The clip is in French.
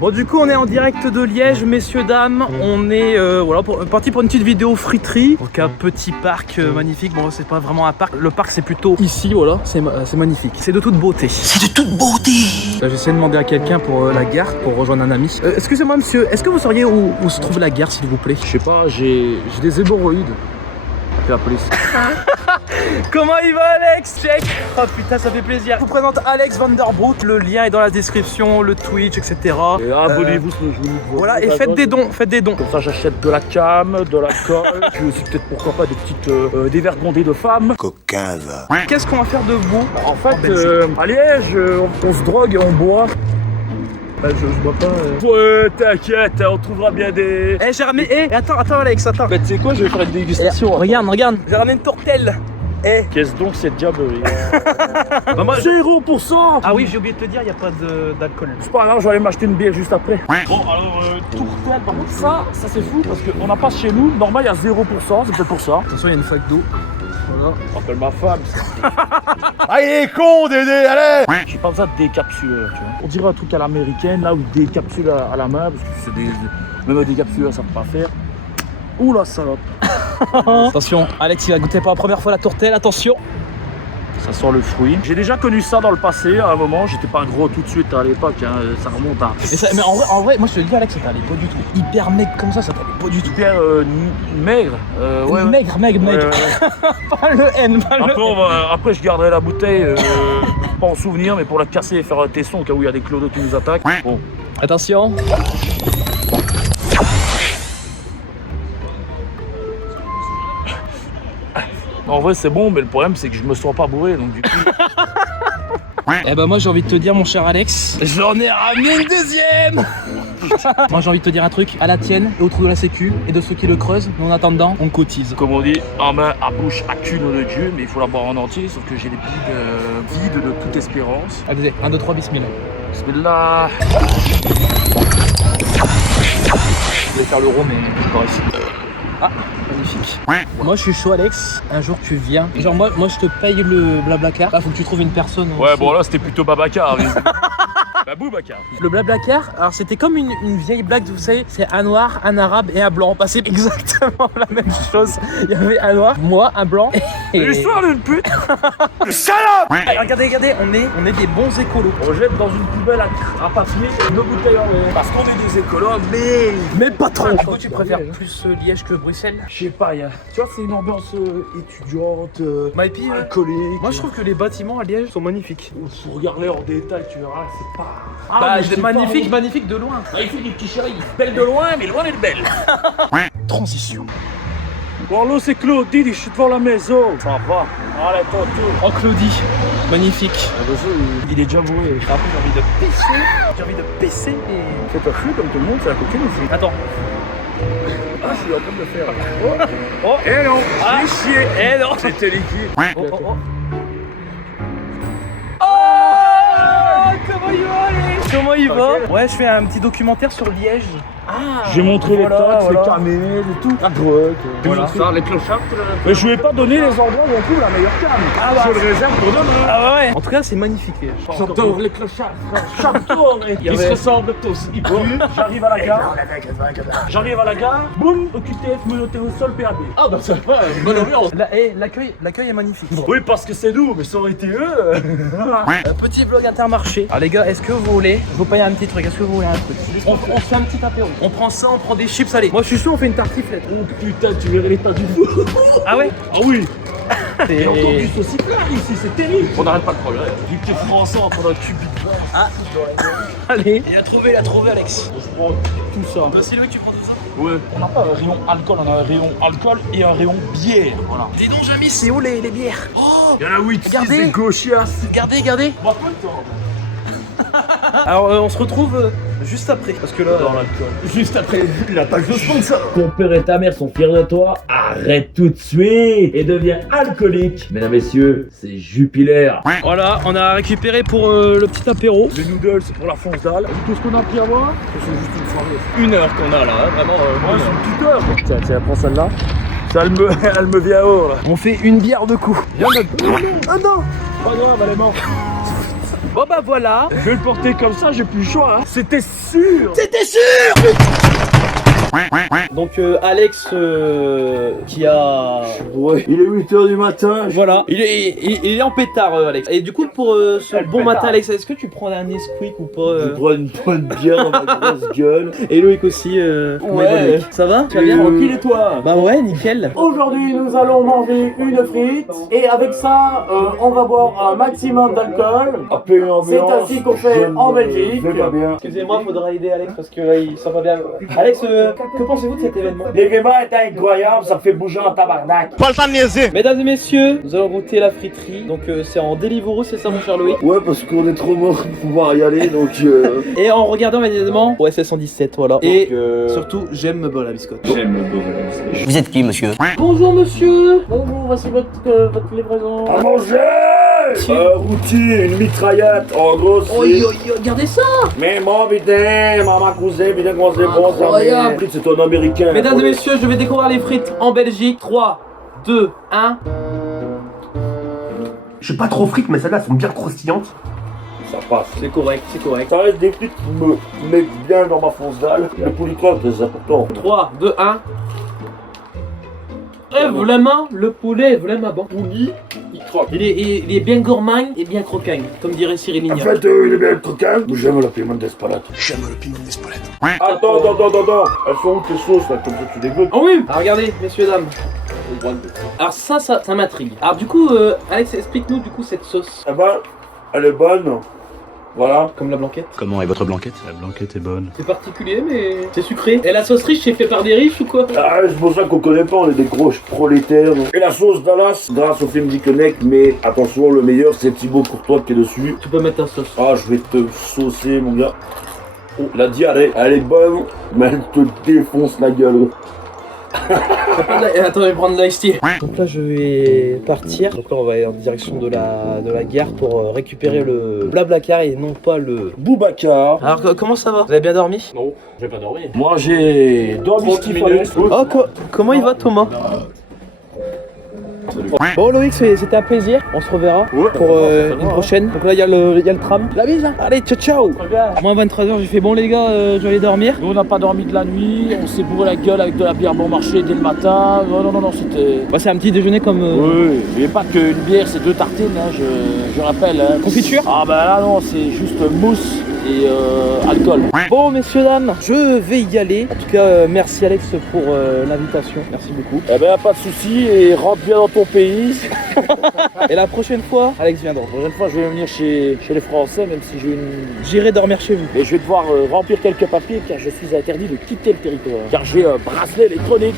Bon du coup on est en direct de Liège, messieurs dames. On est voilà, parti pour une petite vidéo friterie. Donc un petit parc magnifique. Bon c'est pas vraiment un parc, le parc c'est plutôt ici, voilà, c'est magnifique. C'est de toute beauté. C'est de toute beauté. Là j'essaie de demander à quelqu'un pour la gare, pour rejoindre un ami. Excusez-moi monsieur, est-ce que vous sauriez où se trouve la gare s'il vous plaît? Je sais pas, j'ai des hémorroïdes. Appelez la police. Comment il va Alex? Check. Oh putain ça fait plaisir. Je vous présente Alex Vanderbroek. Le lien est dans la description, le Twitch, etc. Et abonnez-vous sur le jeu. Voilà, et faites des dons, faites des dons. Comme ça j'achète de la cam, de la colle. Puis aussi peut-être pourquoi pas des petites dévergondées de femmes. Coquin va. Qu'est-ce qu'on va faire de beau? En fait, à Liège, on se drogue et on boit. Bah, je bois pas. Ouais, t'inquiète, on trouvera bien des. Eh, j'ai ramené. Attends, Alex, attends. Bah, tu sais quoi, je vais faire une dégustation. Regarde. J'ai ramené une tourtelle. Eh. Qu'est-ce donc cette diablerie? Bah, moi, 0%. Ah oui, j'ai oublié de te dire, il n'y a pas d'alcool. C'est pas grave, je vais aller m'acheter une bière juste après. Bon, alors, tourtelle, par contre, ça c'est fou parce qu'on n'a pas chez nous. Normal, il y a 0%, c'est peut-être pour ça. Attention, il y a une flaque d'eau. Voilà. Appelle ma femme. Ah, il est con, Dédé, allez! J'ai pas besoin de décapsuleur, tu vois. On dirait un truc à l'américaine, là, où des capsules à la main, parce que c'est des. Même des capsuleurs, ça ne peut pas faire. Ouh la salope. Attention, Alex, il va goûter pour la première fois la tourtelle, attention. Ça sent le fruit. J'ai déjà connu ça dans le passé, à un moment. J'étais pas gros tout de suite à l'époque, hein. Ça remonte à. Mais en vrai, moi je te le dis, Alex, ça t'allait pas du tout. Hyper maigre comme ça t'allait pas du tout. Hyper maigre. Ouais. Maigre. Pas le N, pas Après, le N. après, je garderai la bouteille, pas en souvenir, mais pour la casser et faire un tesson au cas où il y a des clodos qui nous attaquent. Bon. Attention. En vrai, c'est bon, mais le problème, c'est que je me sens pas bourré, donc du coup. Eh ben moi j'ai envie de te dire mon cher Alex, j'en ai ramené une deuxième. Moi j'ai envie de te dire un truc, à la tienne et au trou de la sécu et de ceux qui le creusent, nous en attendant on cotise. Comme on dit, en main, à bouche, à cul, nom de Dieu, mais il faut la boire en entier, sauf que j'ai les pieds vides de toute espérance. Allez, 1, 2, 3, bismillah. Bismillah. Je voulais faire l'euro mais je pars ici. Ah, magnifique. Moi je suis chaud Alex, un jour tu viens. Genre moi je te paye le Blablacar. Là faut que tu trouves une personne. Ouais aussi. bon là c'était plutôt Babacar. Baboubacar. Le Blablacar, alors c'était comme une vieille blague, vous savez, c'est un noir, un arabe et un blanc. Bah, c'est exactement la même chose. Il y avait un noir, moi, un blanc et... L'histoire d'une pute. Salope! Regardez, on est des bons écolos. On jette dans une poubelle à papier nos bouteilles en l'air. Parce qu'on est des écolos, Mais pas trop. Du coup tu préfères plus Liège que Bruxelles? je sais pas, tu vois c'est une ambiance étudiante, Mypi, alcoolique. moi je trouve que les bâtiments à Liège sont magnifiques. Faut regarder en détail, tu verras, c'est pas. Bah, c'est magnifique, pas... magnifique de loin. Magnifique des petits chéris. Belle de loin, mais loin d'être belle. Transition. Bon, là, c'est Claudie, je suis devant la maison. Ça va. Allez, tantôt. Oh Claudie, magnifique. Il est déjà bourré. Après j'ai envie de pisser. J'ai envie de pisser et... Fais ta flûte comme tout le monde, c'est la coquine aussi. Attends. Ah, je suis en train de le faire. Oh, eh non. Ah, chier. Eh non. C'était liquide. Oh. Comment il va? Ouais, je fais un petit documentaire sur Liège. Ah, J'ai montré les taxes, voilà. les camés, et tout. La drogue. Voilà. Ça, les clochards. Mais je vais pas donner les endroits où on trouve la meilleure cam. Ah bah. Je le réserve pour demain. Ah ouais. En tout cas, c'est magnifique Liège. J'adore les clochards. J'adore. Ils se ressemblent tous. Ils puent. J'arrive à la gare. J'arrive à la gare. Boum. OQTF menotté au sol PAB. Ah bah ça va, bonne ambiance. L'accueil est magnifique. Oui, parce que c'est nous, mais ça aurait été eux. Un petit vlog Intermarché. Alors les gars, est-ce que vous voulez, je vous paye un petit truc, est-ce que vous voulez un truc? On fait un petit apéro. On prend ça, on prend des chips, allez. Moi je suis chaud, on fait une tartiflette. Oh putain, tu verrais l'état du fou. Ah ouais? Ah oui. Et... J'ai entendu du sauciflard ici, c'est terrible. On n'arrête pas le progrès. Du petit français en train d'un cubic. Ah, allez. Il a trouvé Alex. Je prends tout ça. Bah, c'est lui que tu prends tout ça? Ouais. On n'a pas un rayon alcool, on a un rayon alcool et un rayon bière. Voilà. Dis donc, Jamy, c'est où les bières? Oh, Il y en a 8, regardez. des gauchias. Regardez. Bon, pas le temps. Alors, on se retrouve juste après. Parce que là. Dans l'alcool. Juste après la taxe de sponsor. Ton père et ta mère sont fiers de toi, arrête tout de suite et deviens alcoolique. Mesdames, messieurs, c'est Jupiler. Voilà, on a récupéré pour le petit apéro. Les noodles, c'est pour la fonce dalle. Tout ce qu'on a pris à boire, c'est juste une soirée. 1 heure qu'on a là, vraiment. Ouais, c'est une petite heure. Tiens, prends celle-là. Ça, elle me vient haut là. On fait une bière de coup. Viens, ah non. Pas grave, elle est morte. Bon bah voilà. Je vais le porter comme ça, j'ai plus le choix. Hein. C'était sûr. Donc Alex qui a... Ouais, il est 8h du matin. Voilà, il est en pétard Alex. Et du coup pour ce bon matin Alex, est-ce que tu prends un Nesquik ou pas Je prends une bonne bière dans ma grosse gueule. Et Loïc aussi comment il va, Loïc ça va? Tu vas bien? Tranquille et toi? Bah ouais, nickel. Aujourd'hui, nous allons manger une frite et avec ça, on va boire un maximum d'alcool. C'est ainsi qu'on fait en Belgique. Excusez-moi, faudra aider Alex parce que là il sent pas bien. Alex, que pensez-vous de cet événement? L'événement est incroyable, ça fait bouger en tabarnak. Pas le temps de niaiser. Mesdames et messieurs, nous allons goûter la friterie. Donc c'est en Deliveroo, c'est ça mon cher Loïc? Ouais, parce qu'on est trop mort pour pouvoir y aller, donc Et en regardant évidemment OSS 117, voilà. Et euh, surtout, j'aime me la biscotte. j'aime le beurre. Vous êtes qui, monsieur? Bonjour monsieur. Bonjour, voici votre livraison. À manger. Routier, une mitraillette, en gros c'est... Regardez ça. Mais mon putain, maman cousin, putain qu'on c'est bon ça. Incroyable. Mais c'est un américain. Mesdames et messieurs, je vais découvrir les frites en Belgique. 3, 2, 1. Je suis pas trop frites, mais celles-là sont bien croustillantes. Ça passe. C'est correct, c'est correct. Ça reste des frites qui me mettent bien dans ma fonce dalle. Le poulicroque, c'est important. 3, 2, 1. Vraiment, le poulet est vraiment bon. Poulie, il croque. Il est bien gourmand et bien croquant, comme dirait Cyril En Lignac. fait, il est bien croquant. J'aime le piment d'Espelette. Attends. Elles sont où tes sauces là? Comme ça tu dégoûtes. Oh oui. Alors regardez, messieurs, dames. Alors ça m'intrigue. Alors du coup, Alex, explique-nous du coup cette sauce. Eh ben, elle est bonne. Voilà. Comme la blanquette. Comment est votre blanquette? La blanquette est bonne. C'est particulier, mais c'est sucré. Et la sauce riche, c'est fait par des riches ou quoi? Ah, c'est pour ça qu'on connaît pas, on est des gros prolétaires. Et la sauce Dallas, grâce au film Dickeneck, mais attention, le meilleur c'est Thibaut Courtois qui est dessus. Tu peux mettre ta sauce. Ah, je vais te saucer, mon gars. Oh, la diarrhée, elle est bonne, mais elle te défonce la gueule. Attends, je vais prendre l'ice tea. Donc là, je vais partir. Donc là, on va aller en direction de la gare pour récupérer le Blablacar et non pas le... Boubacar. Alors, comment ça va? Vous avez bien dormi? Non, j'ai pas dormi. Moi, j'ai dormi ce qu'il fallait. Oh, comment il va, Thomas? Bon Loïc, c'était un plaisir, on se reverra pour une prochaine. Donc là il y a le tram. La bise hein. Allez, ciao ciao. Moi à 23h j'ai fait bon les gars, je vais aller dormir. Nous on n'a pas dormi de la nuit, on s'est bourré la gueule avec de la bière bon marché dès le matin. Non, c'était... Bah, c'est un petit déjeuner comme... Oui, mais pas qu'une bière, c'est 2 tartines, hein, je rappelle. Hein. Confiture? Ah bah là non, c'est juste mousse et alcool. Bon messieurs dames, je vais y aller. En tout cas merci Alex pour l'invitation, merci beaucoup. Eh ben pas de soucis et rentre bien dans ton pays. Et la prochaine fois, Alex viendra. La prochaine fois je vais venir chez les Français, même si j'ai une... J'irai dormir chez vous. Et je vais devoir remplir quelques papiers car je suis interdit de quitter le territoire. Car j'ai un bracelet électronique.